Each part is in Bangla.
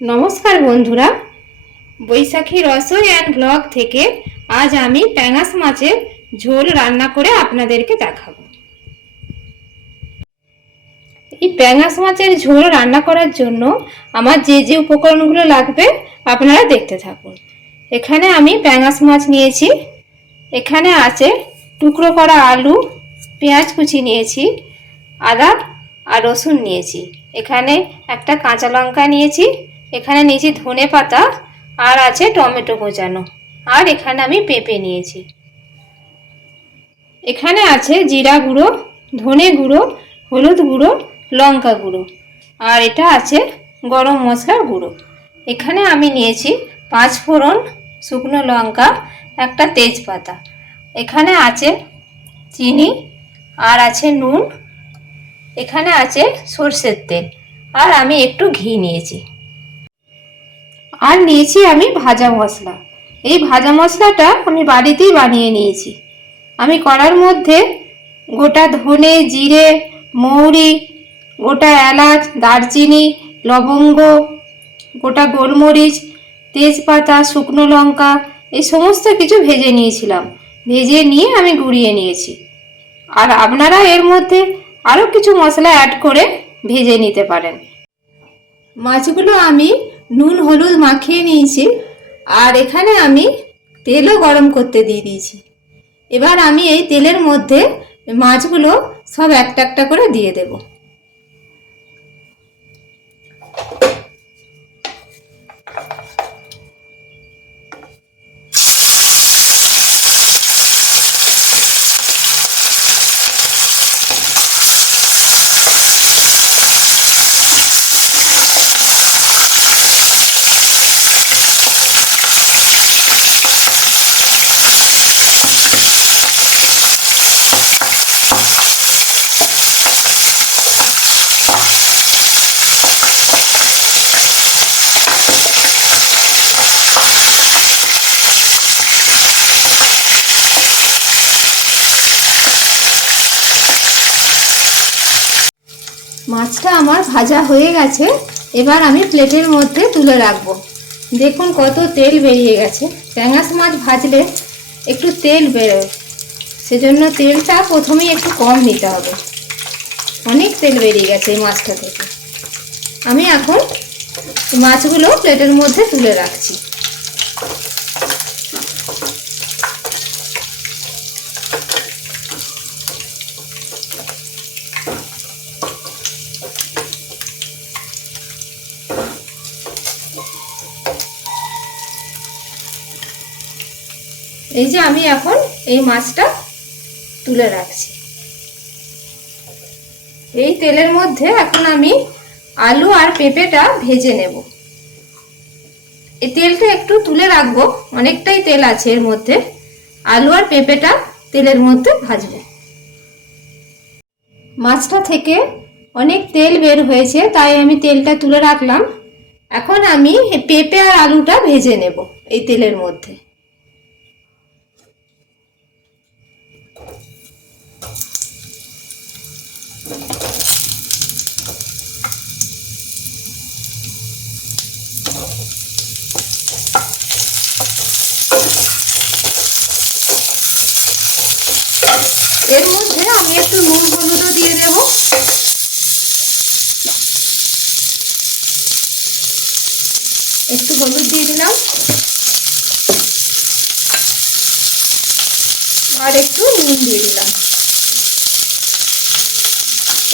নমস্কার বন্ধুরা, বৈশাখী রসোই অ্যান্ড ব্লগ থেকে আজ আমি প্যাঙাশ মাছের ঝোল রান্না করে আপনাদেরকে দেখাবো। এই প্যাঙাশ মাছের ঝোল রান্না করার জন্য আমার যে যে উপকরণগুলো লাগবে আপনারা দেখতে থাকুন। এখানে আমি প্যাঙাশ মাছ নিয়েছি, এখানে আছে টুকরো করা আলু, পেঁয়াজ কুচি নিয়েছি, আদা আর রসুন নিয়েছি, এখানে একটা কাঁচা লঙ্কা নিয়েছি, এখানে নিয়েছি ধনে পাতা আর আছে টমেটো কোচানো, আর এখানে আমি পেঁপে নিয়েছি। এখানে আছে জিরা গুঁড়ো, ধনে গুঁড়ো, হলুদ গুঁড়ো, লঙ্কা গুঁড়ো, আর এটা আছে গরম মশলার গুঁড়ো। এখানে আমি নিয়েছি 5 ফোড়ন, শুকনো লঙ্কা, একটা তেজপাতা, এখানে আছে চিনি আর আছে নুন, এখানে আছে সরষের তেল, আর আমি একটু ঘি নিয়েছি। আর নিয়েছি আমি ভাজা মশলা। এই ভাজা মশলাটা আমি বাড়িতেই বানিয়ে নিয়েছি। আমি কড়ার মধ্যে গোটা ধনে, জিরে, মৌরি, গোটা এলাচ, দারচিনি, লবঙ্গ, গোটা গোলমরিচ, তেজপাতা, শুকনো লঙ্কা এই সমস্ত কিছু ভেজে নিয়েছিলাম। ভেজে নিয়ে আমি গুঁড়িয়ে নিয়েছি। আর আপনারা এর মধ্যে আরও কিছু মশলা অ্যাড করে ভেজে নিতে পারেন। মাছগুলো আমি নুন হলুদ মাখিয়ে নিয়েছি, আর এখানে আমি তেলও গরম করতে দিয়ে দিয়েছি। এবার আমি এই তেলের মধ্যে মাছগুলো সব একটা একটা করে দিয়ে দেব। মাছটা আমার ভাজা হয়ে গেছে, এবার আমি প্লেটের মধ্যে তুলে রাখবো। দেখুন কত তেল বেরিয়ে গেছে। প্যাঙাশ মাছ ভাজলে একটু তেল বেরোয়, সেজন্য তেলটা প্রথমেই একটু কম নিতে হবে। অনেক তেল বেরিয়ে গেছে এই মাছটা থেকে। আমি এখন মাছগুলো প্লেটের মধ্যে তুলে রাখছি। এই যে আমি এখন এই মাছটা তুলে রাখছি। এই তেলের মধ্যে এখন আমি আলু আর পেঁপেটা ভেজে নেব। এই তেলটা একটু তুলে রাখবো, অনেকটাই তেল আছে এর মধ্যে। আলু আর পেঁপেটা তেলের মধ্যে ভাজবো। মাছটা থেকে অনেক তেল বের হয়েছে, তাই আমি তেলটা তুলে রাখলাম। এখন আমি পেঁপে আর আলুটা ভেজে নেব এই তেলের মধ্যে। এর মধ্যে আমি একটু নুন হলুদও দিয়ে দেব। একটু হলুদ দিয়ে দিলাম, আর একটু নুন দিয়ে দিলাম।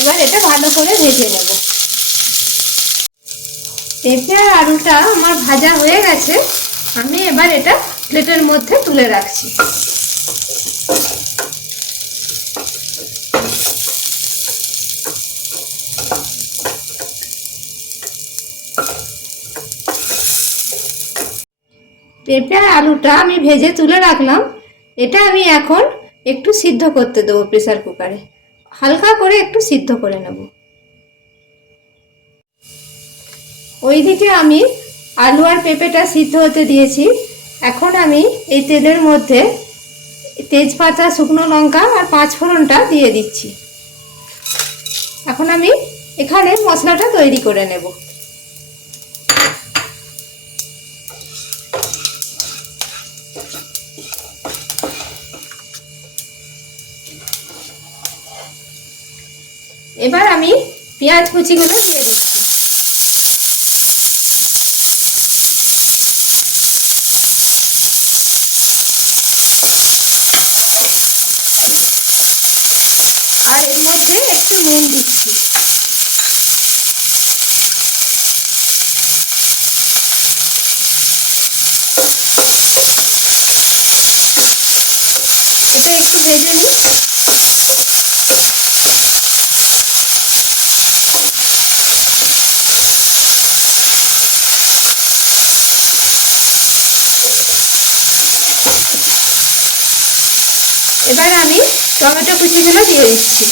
এবার এটা ভালো করে ভেজে নেব। পেঁপে আর আলুটা আমার ভাজা হয়ে গেছে, আমি এবার এটা প্লেটের মধ্যে তুলে রাখছি। পেঁপে আর আলুটা আমি ভেজে তুলে রাখলাম। এটা আমি এখন একটু সিদ্ধ করতে দেবো প্রেসার কুকারে। হালকা করে একটু সিদ্ধ করে নেব। ওইদিকে আমি আলু আর পেঁপেটা সিদ্ধ হতে দিয়েছি। এখন আমি এই তেলের মধ্যে তেজপাতা, শুকনো লঙ্কা আর 5 ফোড়নটা দিয়ে দিচ্ছি। এখন আমি এখানে মশলাটা তৈরি করে নেব। এবার আমি পেঁয়াজ কুচিগুলো দিয়ে দিচ্ছি। আর এর মধ্যে একটু নুন দিচ্ছি। এটা একটু ভেজে নিই। এবার আমি টমেটো কুচিগুলো দিয়ে দিচ্ছি,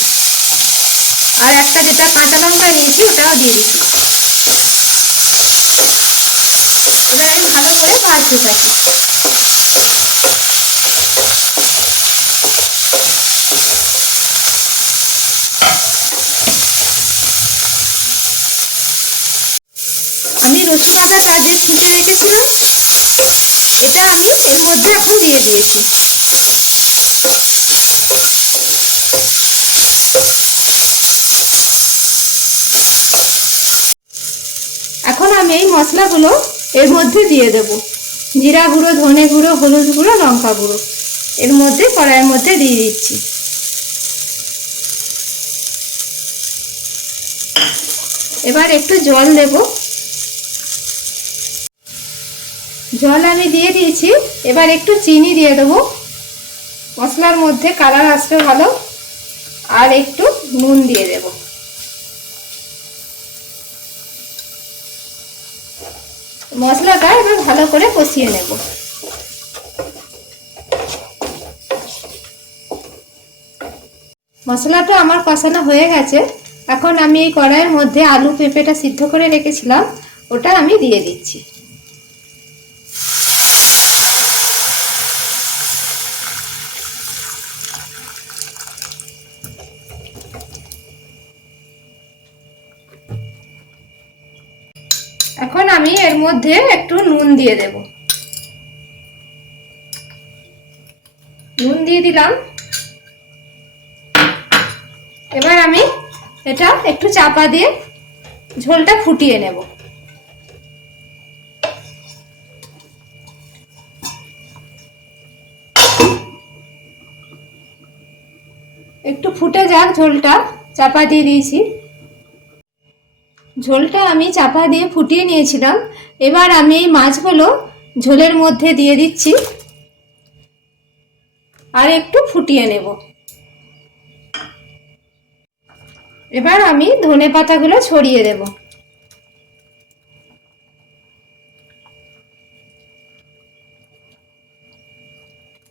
আর একটা যেটা কাঁচা লঙ্কা নিয়েছি ওটাও দিয়ে দিচ্ছি। এবার আমি ভালো করে ভাজতে থাকি। আমি রসুন আদাটা যে ছুঁচে রেখেছিলাম এটা আমি এর মধ্যে এখন দিয়ে দিয়েছি। এখন আমি এই মশলাগুলো এর মধ্যে দিয়ে দেব। জিরা গুঁড়ো, ধনে গুঁড়ো, হলুদ গুঁড়ো, লঙ্কা গুঁড়ো এর মধ্যে কড়াইয়ের মধ্যে দিয়ে দিচ্ছি। এবার একটু জল দেব। জল আমি দিয়ে দিয়েছি। এবার একটু চিনি দিয়ে দেবো, মশলার মধ্যে কালার আসবে ভালো। আর একটু নুন দিয়ে দেব। মশলাটা এবার ভালো করে কষিয়ে নেব। মশলাটা আমার কষানো হয়ে গেছে। এখন আমি এই কড়াইয়ের মধ্যে আলু পেঁপেটা সিদ্ধ করে রেখেছিলাম ওটা আমি দিয়ে দিচ্ছি। এখন আমি এর মধ্যে একটু নুন দিয়ে দেব। নুন দিয়ে দিলাম। এবার আমি এটা একটু চাপা দিয়ে ঝোলটা ফুটিয়ে নেব। একটু ফুটে যাক ঝোলটা, চাপা দিয়ে দিয়েছি। ঝোলটা আমি চাপা দিয়ে ফুটিয়ে নিয়েছিলাম। এবার আমি এই মাছগুলো ঝোলের মধ্যে দিয়ে দিচ্ছি আর একটু ফুটিয়ে নেব। এবার আমি ধনে পাতাগুলো ছড়িয়ে দেব।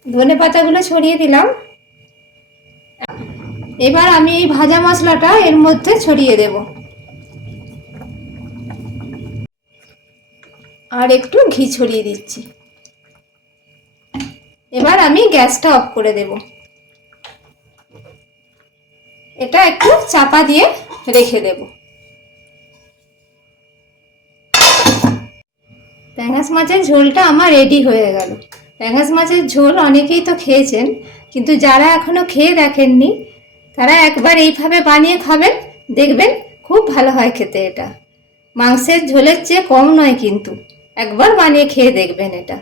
ধনে পাতাগুলো ছড়িয়ে দিলাম। এবার আমি এই ভাজা মশলাটা এর মধ্যে ছড়িয়ে দেব আর একটু ঘি ছড়িয়ে দিচ্ছি। এবার আমি গ্যাসটা অফ করে দেব। এটা একটু চাপা দিয়ে রেখে দেব। প্যাঙাশ মাছের ঝোলটা আমার রেডি হয়ে গেল। প্যাঙাশ মাছের ঝোল অনেকেই তো খেয়েছেন, কিন্তু যারা এখনো খেয়ে দেখেননি তারা একবার এইভাবে বানিয়ে খাবেন, দেখবেন খুব ভালো হয় খেতে। এটা মাংসের ঝোলের চেয়ে কম নয়, কিন্তু একবার বানিয়ে খেয়ে দেখবেন এটা।